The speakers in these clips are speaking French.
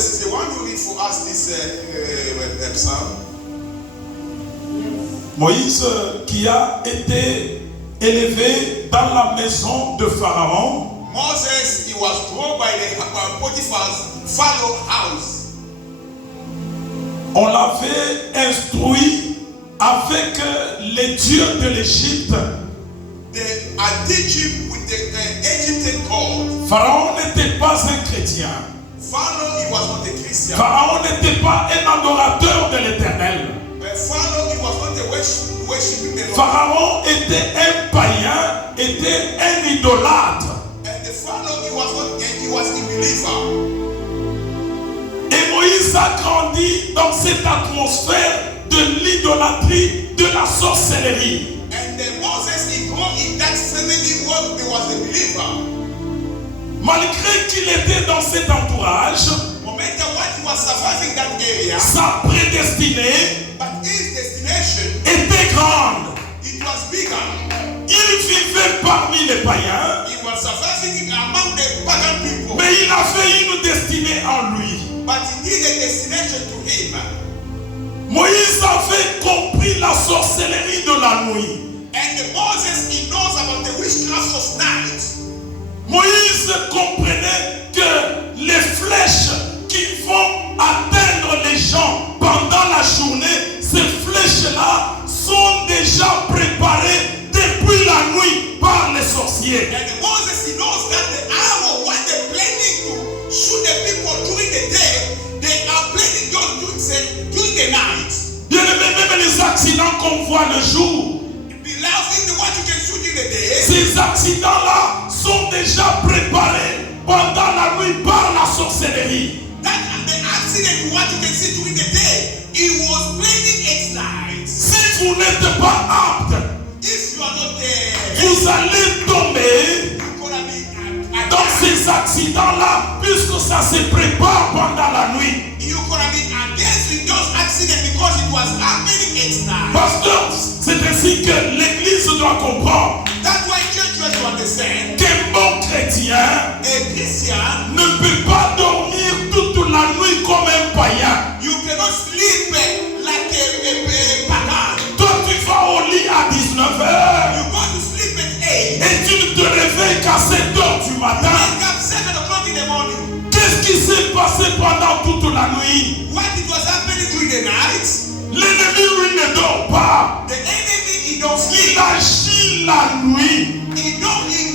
Moses is the one who read for us this psalm. Moïse qui a été élevé dans la maison de Pharaon. Moses, he was grown by the Potiphar's Pharaoh house. On l'avait instruit avec les dieux de l'Égypte. They are teaching with the Egyptian God. Pharaon n'était pas un chrétien. Pharaoh, he was not a Christian. Pharaon n'était pas un adorateur de l'Éternel. Pharaoh, he was not a worshiping the Lord. Pharaon était un païen, était un idolâtre. And the Pharaoh, he was a believer. Et Moïse a grandi dans cette atmosphère de l'idolâtrie, de la sorcellerie. And then Moses, he grew in that family where he was a believer. Malgré qu'il était dans cet entourage, No matter what he was surviving that area, sa prédestinée but his destination, était grande. it was bigger. Il vivait parmi les païens, He was surviving among the pagan people. mais il avait une destinée en lui. But he needed a destination to him. Moïse avait compris la sorcellerie de la nuit. And Moses, he knows about the witchcraft of night. Moïse comprenait que les flèches qui vont atteindre les gens pendant la journée, ces flèches-là sont déjà préparées depuis la nuit par les sorciers. And Moses, he knows that the arrow, what they're planning to shoot the people during the day, they are planning just during the night. Bien aimé, même les accidents qu'on voit le jour, Beloved, what you can shoot in the day, ces accidents-là sont déjà préparés pendant la nuit par la sorcellerie. that the accident, what you can see during the day, it was planning at night. Si vous n'êtes pas apte, If you are not there, vous allez tomber you're gonna be dans ces accidents-là, puisque ça se prépare pendant la nuit. you're gonna be against with those accidents because it was happening at night. Pasteur, c'est ainsi que l'Église doit comprendre That's why church has to understand qu'un bon chrétien a Christian, ne peut pas dormir toute la nuit comme un païen. you cannot sleep like a pagan. Toi, tu vas au lit à 19h You go to sleep at 8, et tu ne te réveilles qu'à 7h du matin. wake up 7 o'clock in the morning. Qu'est-ce qui s'est passé pendant toute la nuit? What it was happening during the night, L'ennemi, lui, ne dort pas. the enemy, he don't Il sleep. agit la nuit. He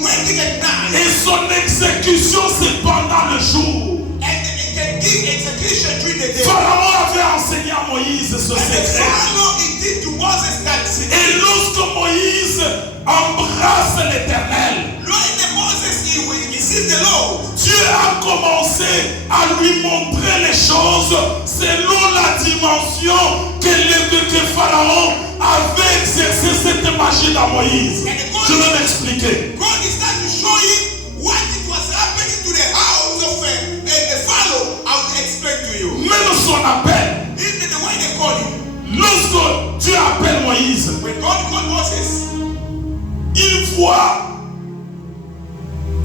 working at night. Et son exécution, c'est pendant le jour. And it can give execution during the day. Pharaon avait enseigné à Moïse ce And the secret. Pharaoh, he did to Moses that Et lorsque Moïse embrasse l'Éternel, when Moses, he will receive the Lord. Dieu a commencé à lui montrer les choses selon la dimension que Pharaon avait exercé cette magie dans Moïse. Je vais m'expliquer. God is starting to show him what it was happening to the house of the Pharaoh. I will explain to you. Même son appel, Even the way they call him. lorsque Dieu appelle Moïse, When God called Moses, il voit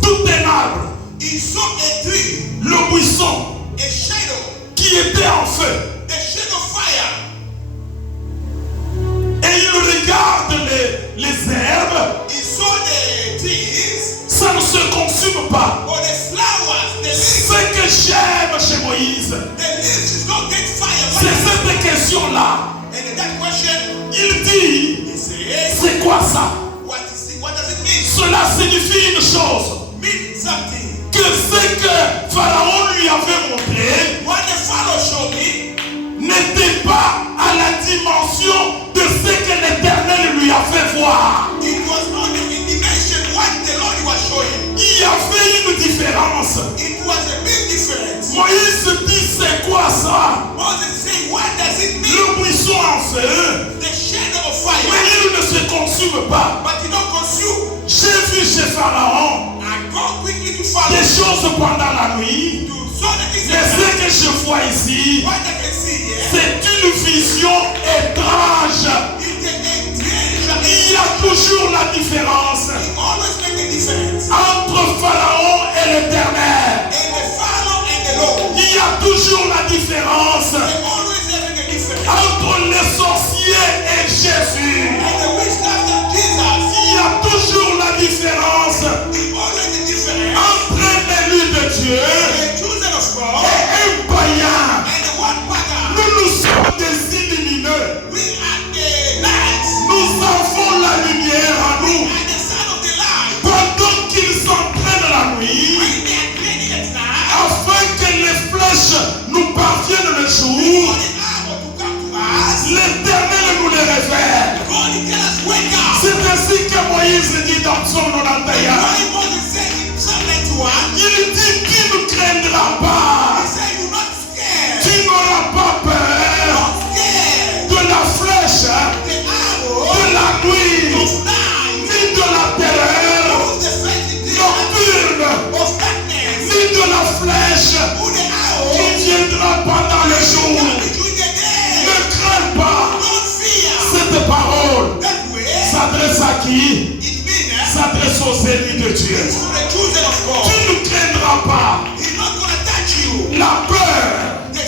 tout un arbre, he saw a tree, le buisson a shadow, qui était en feu. the shadow of fire. Et il regarde les herbes, He saw the trees ça ne se consume pas. or the flowers, the leaves. Ce que j'aime chez Moïse, The leaves is not get fire. c'est cette question-là. And that question, Il dit, he says, c'est quoi ça? what does it mean? Cela signifie une chose, Mean something. que ce que Pharaon lui avait montré What the Pharaoh showed me n'était pas à la dimension de ce que l'Éternel lui a fait voir. it was not the dimension what the Lord was showing. Il y avait une différence. It was a big difference. Moïse dit, c'est quoi ça? Moses said, what does it mean? Le buisson en feu, The shadow of mais fire, il ne se consume pas. but you don't consume. J'ai vu chez Pharaon And go quickly to des Pharaoh choses pendant la nuit, to show the things mais that ce que je vois ici, what I can see here. c'est une vision étrange. It's a strange. Il y a toujours la différence He always make a difference. entre Pharaon et l'Éternel. And the Pharaoh and the Lord. Il y a toujours différence They always having a difference. entre les sorciers et Jésus. And the witchcraft and Jesus, Il y a toujours la différence the always the difference. entre l'élu de Dieu The children of God et un païen. and the one pagan. Nous sommes des illumineux. We are the lights. Nous avons la lumière en nous. And the son of the light. Pendant qu'ils s'entraînent la nuit, When they are training at night, afin que les flèches nous parviennent le for jour, the hour to come to us, l'Éternel nous les révèle. God tell us wake up. C'est ainsi que Moïse dit dans Psaume 91. Why Moses said in Psalm 91, Il dit, tu ne craindras pas, he said, you're not scared. tu n'auras pas peur Not scared. de la flèche, The arrow de la nuit, of night, ni de la terreur of the frenzy nocturne, of darkness, ni de la flèche of the arrow qui viendra pendant le jour. coming during the day. Ne crains pas. Don't fear. Cette parole That way, s'adresse à qui? it means S'adresse aux ennemis de Dieu. it's for the children of God. Tu ne craindras pas. He's not going to touch you. La peur, The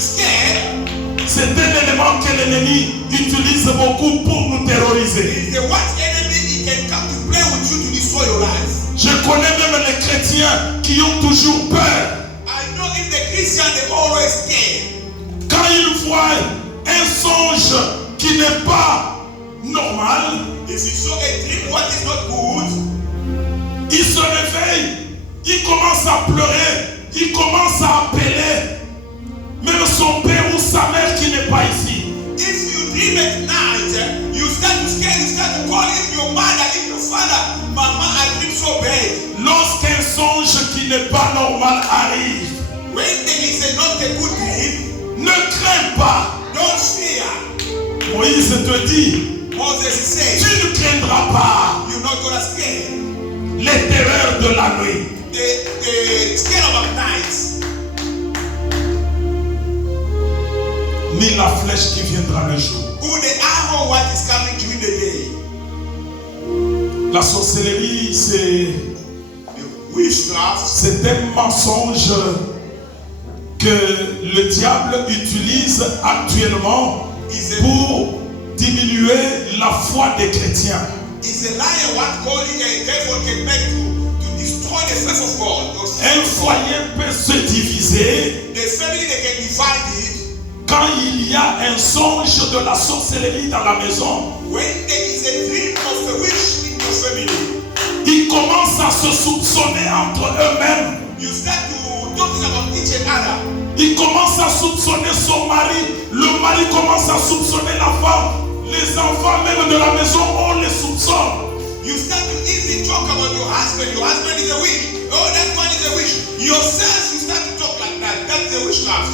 scared c'est un élément que l'ennemi utilise beaucoup pour nous terroriser. is the what enemy he can come to play with you to destroy your life. Je connais même les chrétiens qui ont toujours peur. I know if the Christian they always scared. Quand ils voient un songe qui n'est pas normal, If you saw a dream what is not good, ils se réveillent, ils commencent à pleurer, ils commencent à appeler même son père ou sa mère qui n'est pas ici. if you dream at night, you start to scare, you start to call in your mother, in your father, Mama, I dream so bad. Lorsqu'un songe qui n'est pas normal arrive, When there is a not a good dream, ne crains pas. don't fear. Moïse te dit, Moses said, tu ne craindras pas you're not gonna scare. les terreurs de la nuit. The scare of night, Ni la flèche qui viendra le jour. or the arrow what is coming during the day. La sorcellerie, c'est The witchcraft un mensonge que le diable utilise actuellement is a pour diminuer la foi des chrétiens. is a liar what God a devil can make to destroy the faith of God. Un foyer peut se diviser The family they can divide it quand il y a un songe de la sorcellerie dans la maison. when there is a dream of the witch in your family. Ils commencent à se soupçonner entre eux-mêmes. You start to talking about each and other. Il commence à soupçonner son mari. Le mari commence à soupçonner la femme. Les enfants même de la maison, on les soupçonne. You start to easily talk about your husband. Your husband is a witch. Oh, that one is a witch. Yourself, you start to talk like that. That's the witchcraft.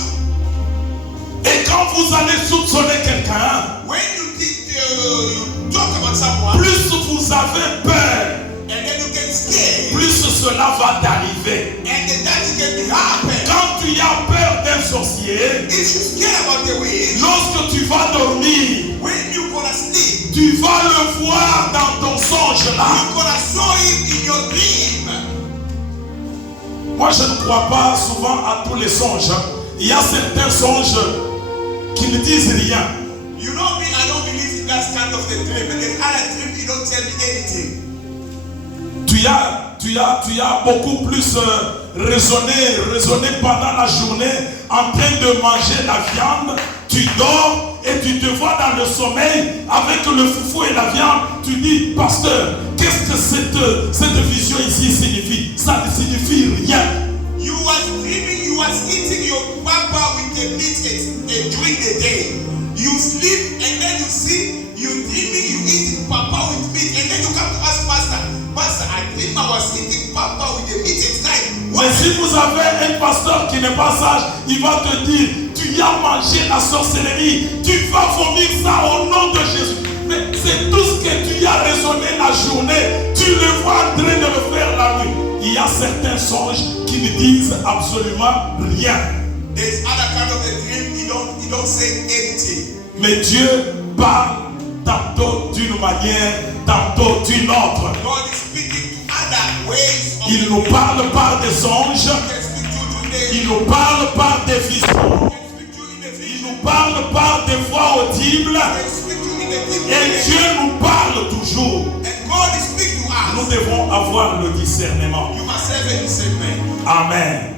Et quand vous allez soupçonner quelqu'un, When you talk about someone, plus vous avez peur, and then you get scared, plus cela va t'arriver. and then that can happen. Quand tu as peur d'un sorcier, If you scared about the witch, lorsque tu vas dormir, when you gonna sleep, tu vas le voir dans ton songe là. you gonna saw him in your dream. Moi, je ne crois pas souvent à tous les songes. Il y a certains songes qui ne disent rien. You know me, I don't believe in that kind of the dream. And if other dream, you don't tell me anything. Tu as beaucoup plus raisonné pendant la journée en train de manger la viande. Tu dors et tu te vois dans le sommeil avec le foufou et la viande. Tu dis, pasteur, qu'est-ce que cette vision ici signifie? Ça ne signifie rien. You was dreaming, you was eating your papa with the meat during the day. You sleep and then you see, you dreaming, you eating papa with meat. And then you come to ask pastor, pastor, I dream I was eating papa with the meat at night. Mais si vous avez un pasteur qui n'est pas sage, il va te dire, tu as mangé la sorcellerie, tu vas vomir ça au nom de Jésus. Mais c'est tout ce que tu as raisonné la journée, tu le vois en train de le faire la nuit. Il y a certains songes qui ne disent absolument rien. There's other kind of a dream, you don't say anything. Mais Dieu parle tantôt d'une manière, tantôt d'une autre. God is speaking to other ways of Il nous parle par des songes, can speak to today. il nous parle par des visions. Can vision. Il nous parle par des voix audibles. He speaks to in a deep Et way. Dieu nous parle toujours. And God is speaking to Nous us. devons avoir le discernement. You must have a discernment. Amen.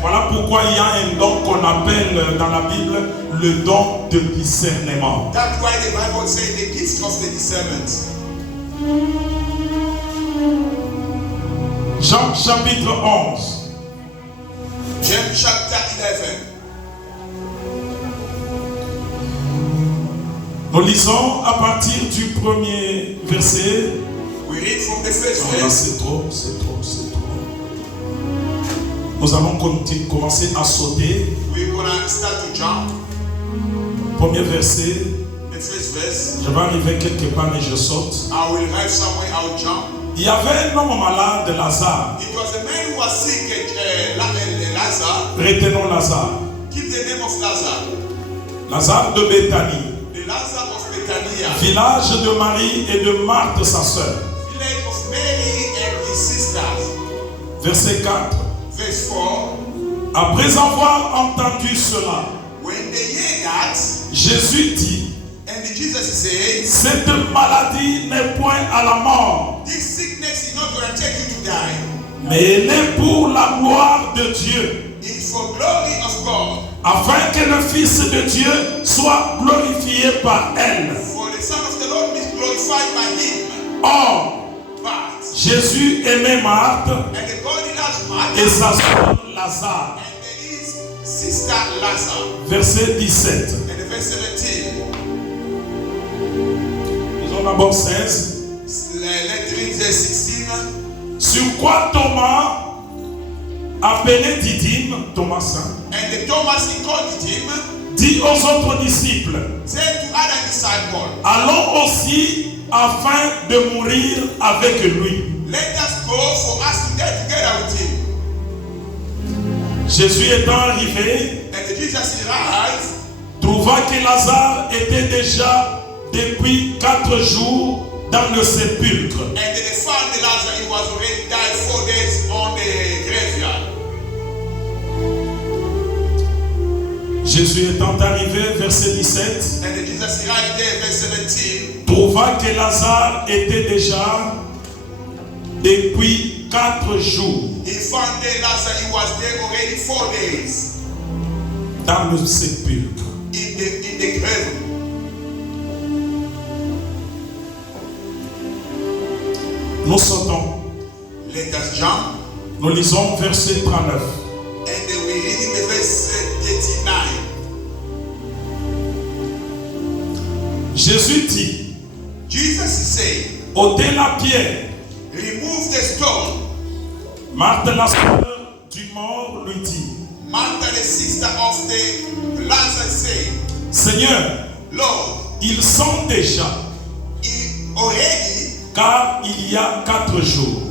Voilà pourquoi il y a un don qu'on appelle dans la Bible le don de discernement. That's why the Bible says the gift of the discernment. Jean chapitre 11. James chapter 11. Nous lisons à partir du premier verset. We read from the first Ah, là, verse. c'est trop. Nous allons commencer à sauter. We're gonna start to jump. Premier verset. The first verse. Je vais arriver quelque part mais je saute. I will have somewhere. I will jump. Il y avait un homme malade, Lazare. It was a man who was sick, Lazarus. Retenons Lazare. Keep the name of Lazarus. Lazare de Béthanie. The Lazarus of Bethania. Village de Marie et de Marthe, sa sœur. Village of Mary and his sisters. Verset 4. Verse 4. Après avoir entendu cela, When they hear that, Jésus dit, and Jesus said, cette maladie n'est point à la mort, this sickness is not going to take you to die. mais elle est pour la gloire de Dieu, It's for glory of God. afin que le Fils de Dieu soit glorifié par elle. For the Son of the Lord is glorified by him. Or, But, Jésus aimait Marthe and the God in us, et Martha, sa sœur Lazare. and his sister Lazarus. Verset 17. And the verse 17. Nous d'abord 16. Let's read the 16. Sur quoi Thomas, appelé Didyme, Thomas, And the Thomas he called him, dit aux autres disciples, said to other disciples, allons aussi afin de mourir avec lui. let us go for us to die together with him. Jésus étant arrivé, And Jesus arrived, trouva que Lazare était déjà depuis 4 jours dans le sépulcre. and they found Lazarus, he was already died 4 days on the graveyard. Jésus étant arrivé, verset 17, And Jesus arrived there, verse 17, trouva que Lazare était déjà depuis 4 jours he found there Lazarus, he was there already 4 days dans le sépulcre. in the grave. Nous sautons. Let us jump, Nous lisons verset 39. and then we read in the verse 39. Jésus dit, Jesus said, ôtez la pierre. remove the stone. Marthe, la sœur du mort, lui dit, Martha, the sister of the Lazarus, said, Seigneur, Lord, ils sont déjà, he already, car il y a 4 jours.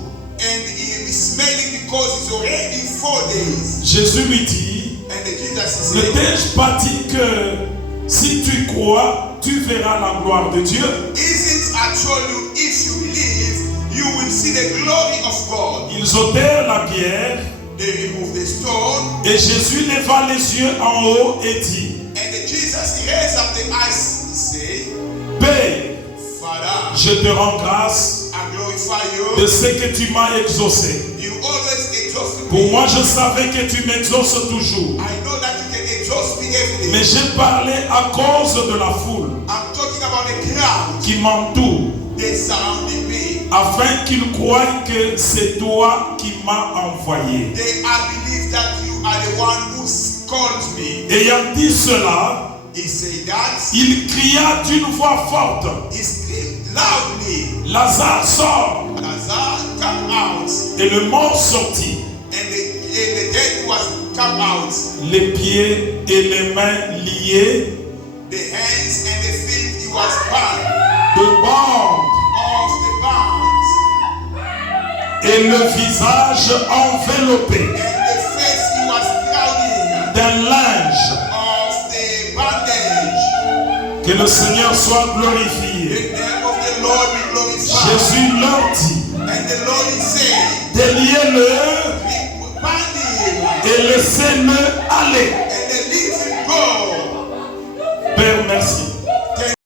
and he is smelling because it's already 4 days. Jésus lui dit, And Jesus ne said, t'ai-je pas dit que si tu crois, tu verras la gloire de Dieu? isn't I told you, if you believe, you will see the glory of God. Ils ôtèrent la pierre, They removed the stone, et Jésus leva les yeux en haut et dit, and Jesus raised up the eyes and said, Père, Father, je te rends grâce I glorify de you. ce que tu m'as exaucé. You always exhaust Pour me. moi, je savais que tu m'exauces toujours. I know that you can exhaust me every Mais day. j'ai parlé à cause de la foule I'm talking about the crowd. qui m'entoure, They surrounding me. afin qu'ils croient que c'est toi qui m'as envoyé. They I believe that you are the one who called me. Ayant dit cela, He said that. il cria d'une voix forte, He screamed loudly. Lazare sort. Lazarus, come out. Et le mort sortit, And the dead was come out. les pieds et les mains liés, The hands and the feet, he was bound de bandes, of the bonds. et le visage enveloppé And the face, he was crowding d'un linge. of the bandage. Que le Seigneur soit glorifié. The name of the Lord be glorified. Jésus leur dit, And the Lord is saying, déliez-le bind him et laissez-le aller. and then leave him go. merci.